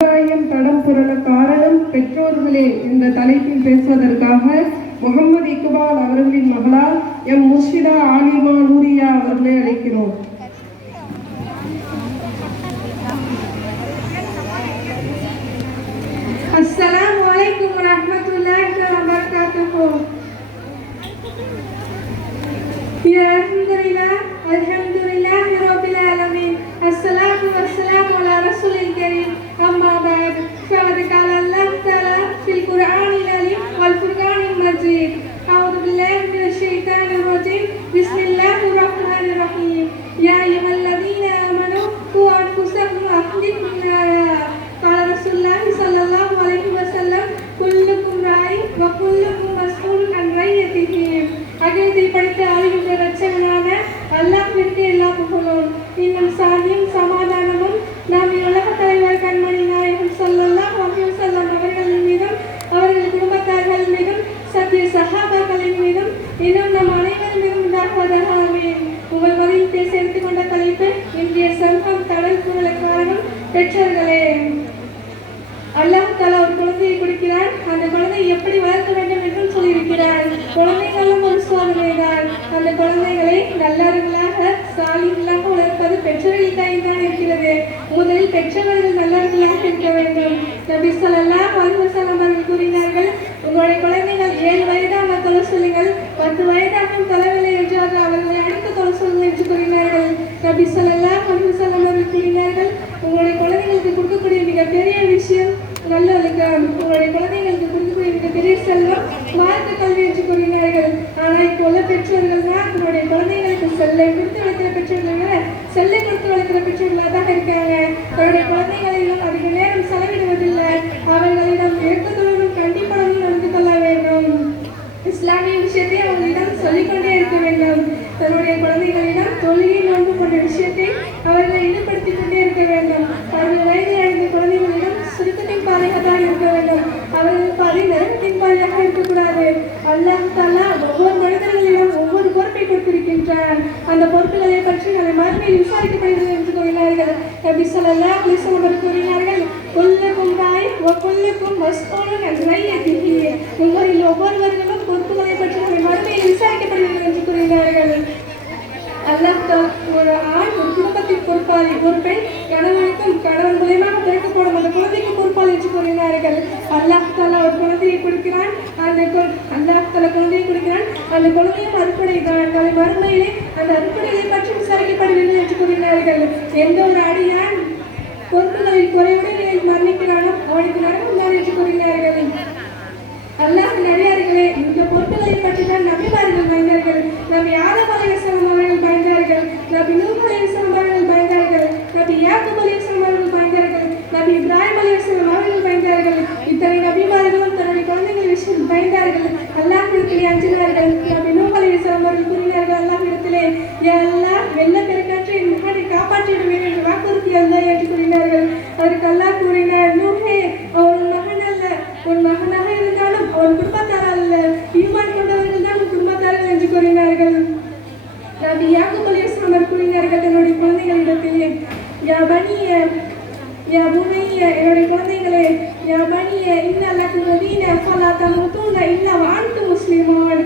சமுதாயம் தடம் புரள காரணம் பெற்றோர்களே என்ற தலைப்பில் பேசுவதற்காக முகமது இக்பால் அவர்களின் மகளால் எம் முர்ஷிதா ஆலிமா நூரியா அவர்களை அழைக்கிறோம். அஸ்ஸலாமு அலைக்கும் வரஹ்மத்துல்லாஹி வபரகாத்துஹு. அல்ஹம்துலில்லாஹி ரப்பில் ஆலமீன். அஸ்ஸலாத்து வஸ்ஸலாமு அலா ரசூலில் கரீம். அம்மா பஅத். ஃபகத் கால அல்லாஹ் தஆலா ஃபில் குர்ஆனில் அலீம் வல் ஃபுர்கானில் மஜீத். அஊது பில்லாஹி மினஷ் ஷைத்தானிர் ரஜீம். பிஸ்மில்லாஹிர் ரஹ்மானிர் ரஹீம். யா அய்யுஹல்லதீன ஆமனூ கூ அன்ஃபுஸக்கும் வ அஹ்லிக்கும் நாரா. قال رسول الله صلى الله عليه وسلم كلكم راع وكلكم مسؤول عن رعيته. அகிலத்தை படைத்த ஆளுகின்ற இரட்சகனான அல்லாஹ்விற்கு எல்லா புகழும் இன்னும் சாந்தியும் சமாதானமும் நாம் உலக தலைவர் கண்மணி நாயகம் ஸல்லல்லாஹு அலைஹி வஸல்லம் அவர்களின் மீதும் அவர்கள் குடும்பத்தார்கள் மீதும் சத்திய சஹாபாக்களின் மீதும் இன்னும் நம் அனைவரின் மீதும் உண்டாகுவதாக ஆமீன். உங்கள் மதியில் சேர்த்து கொண்ட தலைப்பு இன்றைய சமூகம் தடல் புரள காரணம் பெற்றோர்களே. அல்லாஹ் தஆலா ஒரு குழந்தையை கொடுக்கிறார். அந்த குழந்தையை எப்படி வளர்க்க வேண்டும் என்றும் சொல்லியிருக்கிறார். குழந்தைகளும் ஒரு சோதனைதான். அந்த குழந்தைகளை நல்லவர்களாக சாலிகளாக வளர்ப்பது பெற்றோர்கள் கையில் தான் இருக்கிறது. முதலில் பெற்றவர்கள் நல்லவர்களாக இருக்க வேண்டும். நபி ஸல்லல்லாஹு அலைஹி வஸல்லம் அவர்கள் கூறினார்கள், உங்களுடைய குழந்தைகள் 7 வயதாக தொழ சொல்லுங்கள், 10 வயதாகவும் தொழவில்லை என்றால் அவர்களை அடித்து தொழ சொல்லுங்கள் என்று கூறினார்கள். நபி ஸல்லல்லாஹு அலைஹி வஸல்லம் அவர்கள் கூறினார்கள், உங்களுடைய குழந்தைகளுக்கு கொடுக்கக்கூடிய மிகப்பெரிய விஷயம் நல்ல ஒழுக்கம். உங்களுடைய குழந்தைகளுக்கு கொடுக்கக்கூடிய மிகப்பெரிய செல்வம் மார்க்க கல்வி என்று கூறினார்கள். ஆனால் இப்போ உள்ள பெற்றோர்கள் தான் உங்களுடைய குழந்தைகளுக்கு செல்லை கொடுத்து வளர்க்கிற பெற்றோர்களை விட செல்லை கொடுத்து வளர்க்கிற பெற்றோர்களாக தான் இருக்காங்க. அவருடைய குழந்தைகளிடம் அதிக நேரம் செலவிடுவதில்லை. அவர்களிடம் ஏற்பதுடன் கண்டிப்பாக நடந்து கொள்ள வேண்டும். இஸ்லாமிய விஷயத்தை அவர்களிடம் சொல்லிக்கொண்டே இருக்க வேண்டும். தன்னுடைய குழந்தைகளிடம் தொழுகை நோன்பு போன்ற விஷயத்தை அவர்களை ஈடுபடுத்திக் கொண்டே இருக்க வேண்டும். அவர்கள் வயதை அடைந்த குழந்தைகளிடம் சுருக்கத்தின் பாதையாக இருக்க வேண்டும். அவர்கள் பாதை நரகத்தின் பாதையாக இருக்கக்கூடாது. அல்லாஹ் தஆலா ஒவ்வொரு மனிதர்களிடம் ஒவ்வொரு பொறுப்பை கொடுத்திருக்கின்றார். அந்த பொறுப்புகளை பற்றி நாளை மறுமையில் விசாரிக்கப்படுகிறது என்று கூறினார்கள். நபி ஸல்லல்லாஹு அலைஹி வஸல்லம் அவர்கள் கூறினார்கள், குல்லுக்கும் ராய் வ குல்லுக்கும் மஸ்ஊலுன் அன் ரய்யத்திஹி. உங்களில் ஒவ்வொருவர்களும் பொறுப்புகளை பற்றி நாளை மறுமையில் விசாரிக்கப்படுகிறது என்று கூறினார்கள். அல்லாஹ் தஆலா ஒரு ஆண் ஒரு குடும்பத்தின் பொறுப்பாளி, ஒரு பெண் கணவனுக்கும் கணவன் மூலமாக பிறக்கப்படும் அந்த குழந்தைக்கு பொறுப்பாளி என்று கூறினார்கள். அல்லாஹ் தஆலா ஒரு குழந்தையை கொடுக்கிறான். அல்லாஹ் தஆலா குழந்தையை கொடுக்கிறான். அந்த குழந்தையும் அறுப்படை தான். நாளை மறுமையிலே அந்த அறுப்படையை பற்றி விசாரிக்கப்படுகிறது என்று கூறினார்கள். எந்த ஒரு அடியான் பொறுப்புகளில் குறைவுடன் மரணிக்கிறானோ அவனுக்கு நரகம் தான் என்று கூறினார்கள். அல்லாஹ்வின் அடியார்களே, இந்த பொறுப்புகளை பற்றி தான் நபிமார்கள் பயந்தார்கள். நபி ஆதம் அலைஹிஸ்ஸலாம் அவர்கள் பயந்தார்கள். நபி நூஹ் அலைஹிஸ்ஸலாம் அவர்கள் பயந்தார்கள். நபி யாக்கூப் அலைஹிஸ்ஸலாம் அவர்கள் பயந்தார்கள். நபி இப்ராஹிம் அலைஹிஸ்ஸலாம் அவர்கள் பயந்தார்கள். இத்தனை நபிமார்களும் தன்னுடைய குழந்தைகள் விஷயம் பயந்தார்கள். அல்லாஹ்விடத்திலே அஞ்சினார்கள். நபி நூஹ் அலைஹிஸ்ஸலாம் அவர்கள் கூறினார்கள், அல்லாஹ்விடத்திலே, யா அல்லாஹ், வெள்ளப்பெருக்காற்றை என் மகனை காப்பாற்றிடுவேன் என்று வாக்குறுதி அல்லாஹ் என்று கூறினார்கள். அதற்கு அல்லாஹ் கூறினார், நூஹே, அவன் மகன் அல்ல, உன் மகனாக இருந்தாலும் அவன் குடும்பத்தார் அல்ல, ஈமான் கொண்டவர்கள் தான் உன் குடும்பத்தார்கள் என்று கூறினார்கள். நபி யாக்கூப் அலைஹிஸ்ஸலாம் அவர்கள் கூறினார்கள் தன்னுடைய குழந்தைகளிடத்திலே, யா பனிய, யா புனைய, என்னுடைய குழந்தைகளே, யா பனிய இன்ன லக்கும் தீன ஃபலா தமூதுன்ன இல்லா வ அன்தும் முஸ்லிமூன்.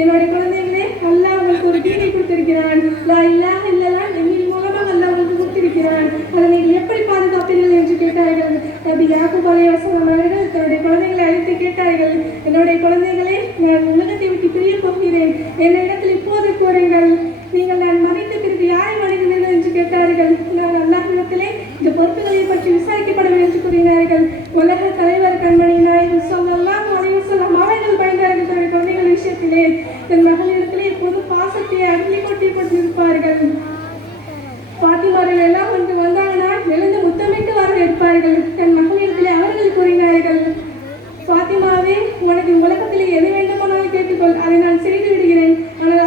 என்னுடைய குழந்தைகளே, அல்லாஹ் உங்களுக்கு ஒரு தீனை கொடுத்திருக்கிறான். லா இலாஹ இல்லல்லாஹ் என்கிற மூலமாக அல்லாஹ் உங்களுக்கு கொடுத்திருக்கிறான். அதை நீங்கள் எப்படி பாதுகாப்பீர்கள் என்று கேட்டார்கள். நபி யாக்கூப் அலைஹிஸ்ஸலாம் அவர்கள் தன்னுடைய குழந்தைகளை அழைத்து கேட்டார்கள், என்னுடைய குழந்தைகளே, நான் உலகத்தை விட்டு பிரிய போகிறேன். என்னிடத்தில் இப்போது கூறுங்கள், நீங்கள் நான் மறைத்த பிறகு யாரை வணங்கினீர்கள் என்று கேட்டார்கள். நான் அல்லாஹ்விடத்திலே இந்த பொறுப்புகளை பற்றி விசாரிக்கப்படும் என்று கூறினார்கள். உலக தலைவர் கண்மணி நாயகம் ஸல்லல்லாஹு அலைஹி வஸல்லம் அவர்கள் பயந்தார்கள் தன்னுடைய குழந்தைகள் விஷயத்திலே. தன் மகளிடத்திலே எப்போது பாசத்தை அள்ளி கொட்டி கொண்டிருப்பார்கள். பாத்திமார்கள் எல்லாம் வந்து வந்தாங்கன்னா எழுந்து முத்தமிட்டு வரவேற்பார்கள். தன் மகளிடத்திலே அவர்கள் கூறினார்கள், பாத்திமாவே, உனக்கு உலகத்திலே எது வேண்டுமானாலும் கேட்டுக்கொள், அதை நான் செய்து விடுகிறேன். ஆனால்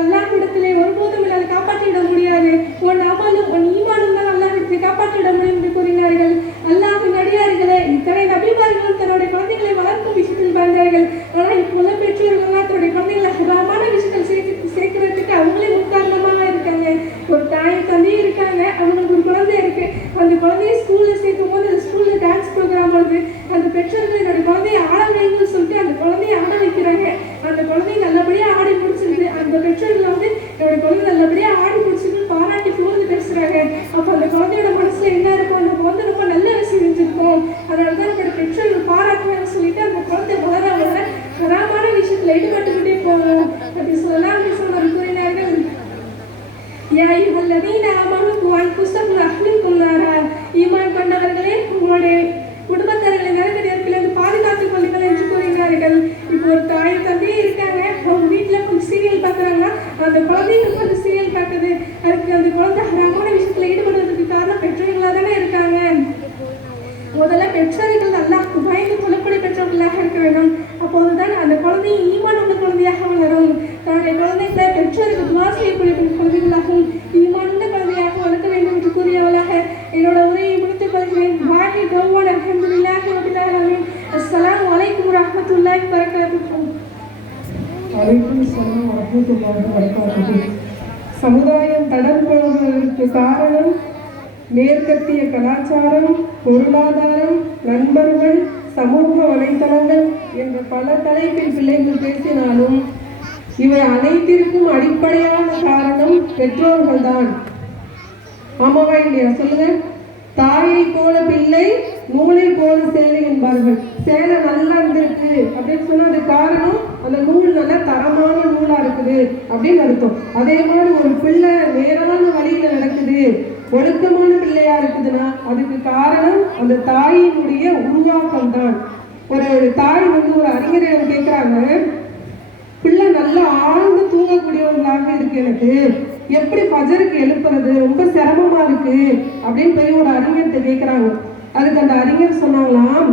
போது அந்த பெற்றோர்கள் என்னோட குழந்தைய ஆட வேணும்னு சொல்லிட்டு அந்த குழந்தைய ஆட வைக்கிறாங்க. அந்த குழந்தை நல்லபடியா ஆடி முடிச்சிருக்கு. அந்த பெற்றோர்கள் வந்து என்னோட குழந்தை நல்லபடியா ஆடி முடிச்சிருக்குன்னு பாராட்டி புகழ்ந்து பேசுறாங்க. அப்ப அந்த குழந்தையோட மனசுல என்ன இருக்கும், நம்ம வந்து ரொம்ப நல்ல விஷயம் செஞ்சிருக்கோம், அதனாலதான் நம்மளோட பெற்றோர்கள் பாராட்டுவாங்கன்னு சொல்லிட்டு அந்த குழந்தை வளர வளர தரமான விஷயத்துல ஈடுபட்டுக்கிட்டே போகும். அப்படி சொல்லலாம் சொன்னார் கூறினார்கள், யா அய்யுஹல்லதீன ஆமனூ கூ அன்ஃபுஸக்கும் வ அஹ்லீக்கும் நாரா, ஈமான் கொண்டவர்களே உங்களுடைய குடும்பத்தார்களை நரக நெருப்பிலிருந்து பாதுகாத்துக் கொள்ளுங்கள் என்று கூறினார்கள். இப்போ ஒரு தாய் தந்தையே இருக்காங்க, அவங்க வீட்டுல கொஞ்சம் சீரியல் பார்க்குறாங்கன்னா அந்த குழந்தைங்களுக்கு கொஞ்சம் சீரியல் பார்க்குது. அதுக்கு அந்த குழந்தை ஹராமான விஷயத்துல ஈடுபடுவதற்கு காரணம் பெற்றோர்களாக தானே இருக்காங்க. முதல்ல பெற்றோர்கள் அல்லாஹ்வுக்கு பயந்து கொள்ளக்கூடிய பெற்றோர்களாக இருக்க வேண்டும். அப்போதுதான் அந்த குழந்தை ஈமான் உள்ள குழந்தையாக வளரும். தன்னுடைய குழந்தைகளை பெற்றோருக்கு துவா செய்யக்கூடிய குழந்தைகளாகவும் ஈமான் உள்ள குழந்தையாக வளர்க்க வேண்டும் என்று கூறியவளாக என்னோட உரையை முடித்துக் கொள்கிறேன். வாஹி தௌவான் அல்ஹம்துலில்லாஹி ரப்பில் ஆலமீன். அஸ்ஸலாமு அலைக்கும் வரஹ்மத்துல்லாஹி வபரகாத்துஹு. அலைக்கும் ஸலாம் வரஹ்மத்துல்லாஹி வபரகாத்துஹு. சமுதாயம் தடம்படுவதற்கு காரணம் மேற்கத்திய கலாச்சாரம், பொருளாதாரம், நண்பர்கள், சமூக வலைத்தளங்கள் என்ற பல தலைப்பில் பிள்ளைகள் பேசினாலும் இவை அனைத்திற்கும் அடிப்படையான காரணம் பெற்றோர்கள் தான். ஆமாவா இல்லையா சொல்லுங்க? தாயை போல பிள்ளை, நூலை போல சேலை என்பார்கள். சேலை நல்லா இருந்திருக்கு அப்படின்னு சொன்னா அது காரணம் அந்த நூல் நல்ல தரமான நூலா இருக்குது அப்படின்னு அர்த்தம். அதே மாதிரி ஒரு பிள்ளை நேரான வழியில நடக்குது, ஒழுக்கமான பிள்ளையா இருக்குதுன்னா அதுக்கு காரணம் அந்த தாயினுடைய உருவாக்கம் தான். ஒரு தாய் வந்து ஒரு அறிஞரிடம் கேட்கிறாங்க, பிள்ளை நல்லா ஆழ்ந்து தூங்கக்கூடியவங்களாக இருக்கு, எனக்கு எப்படி ஃபஜருக்கு எழுப்புறது ரொம்ப சிரமமா இருக்கு அப்படின்னு போய் ஒரு அறிஞர்கிட்ட கேட்கிறாங்க. அதுக்கு அந்த அறிஞர் சொன்னாங்களாம்,